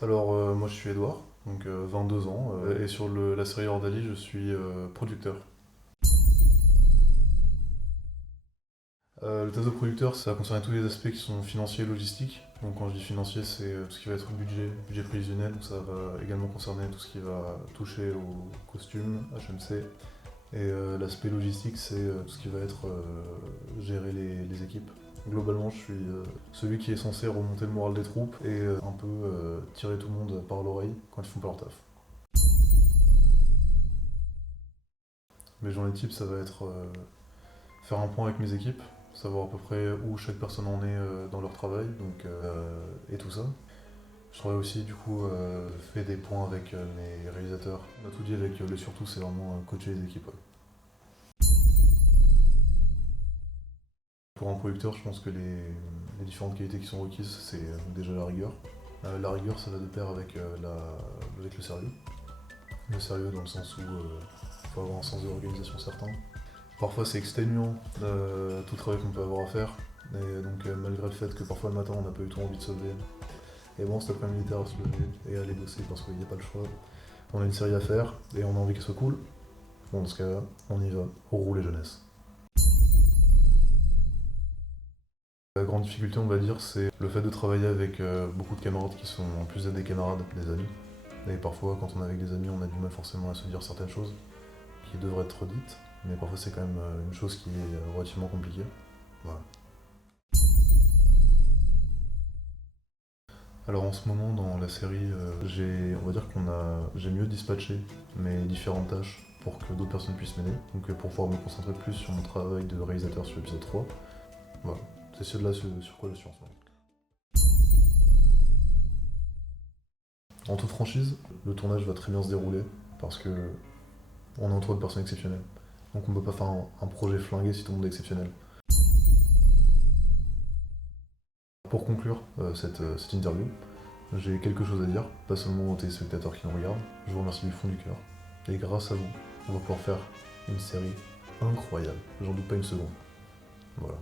Alors moi je suis Edouard, donc 22 ans, et sur la série Ordalie je suis producteur. Le test de producteur ça concerne tous les aspects qui sont financiers et logistiques. Donc quand je dis financier c'est tout ce qui va être budget prévisionnel, donc ça va également concerner tout ce qui va toucher aux costumes, HMC. Et l'aspect logistique c'est tout ce qui va être gérer les équipes. Globalement, je suis celui qui est censé remonter le moral des troupes et un peu tirer tout le monde par l'oreille quand ils font pas leur taf. Mes journées types, ça va être faire un point avec mes équipes, savoir à peu près où chaque personne en est dans leur travail, et tout ça. Je travaille aussi, du coup, fais des points avec mes réalisateurs. On a tout dit avec le surtout, c'est vraiment coacher les équipes. Ouais. Pour un producteur, je pense que les différentes qualités qui sont requises, c'est déjà la rigueur. La rigueur, ça va de pair avec avec le sérieux. Le sérieux dans le sens où il faut avoir un sens de l'organisation certain. Parfois c'est exténuant tout le travail qu'on peut avoir à faire. Et donc malgré le fait que parfois le matin on n'a pas eu trop envie de se lever, et bon cet après-midi tard à se lever et à aller bosser parce qu'il n'y a pas le choix. On a une série à faire et on a envie qu'elle soit cool. Bon dans ce cas-là, on y va, on roule les jeunesses. La grande difficulté on va dire c'est le fait de travailler avec beaucoup de camarades qui sont en plus d'être des camarades, des amis. Et parfois quand on est avec des amis on a du mal forcément à se dire certaines choses qui devraient être dites, mais parfois c'est quand même une chose qui est relativement compliquée. Voilà. Alors en ce moment dans la série, on va dire j'ai mieux dispatché mes différentes tâches pour que d'autres personnes puissent m'aider, donc pour pouvoir me concentrer plus sur mon travail de réalisateur sur l'épisode 3. Voilà, c'est celui-là sur quoi je suis en ce moment. En toute franchise, le tournage va très bien se dérouler parce que on est entouré de personnes exceptionnelles. Donc on ne peut pas faire un projet flingué si tout le monde est exceptionnel. Pour conclure cette interview, j'ai quelque chose à dire, pas seulement aux téléspectateurs qui nous regardent. Je vous remercie du fond du cœur. Et grâce à vous, on va pouvoir faire une série incroyable. J'en doute pas une seconde. Voilà.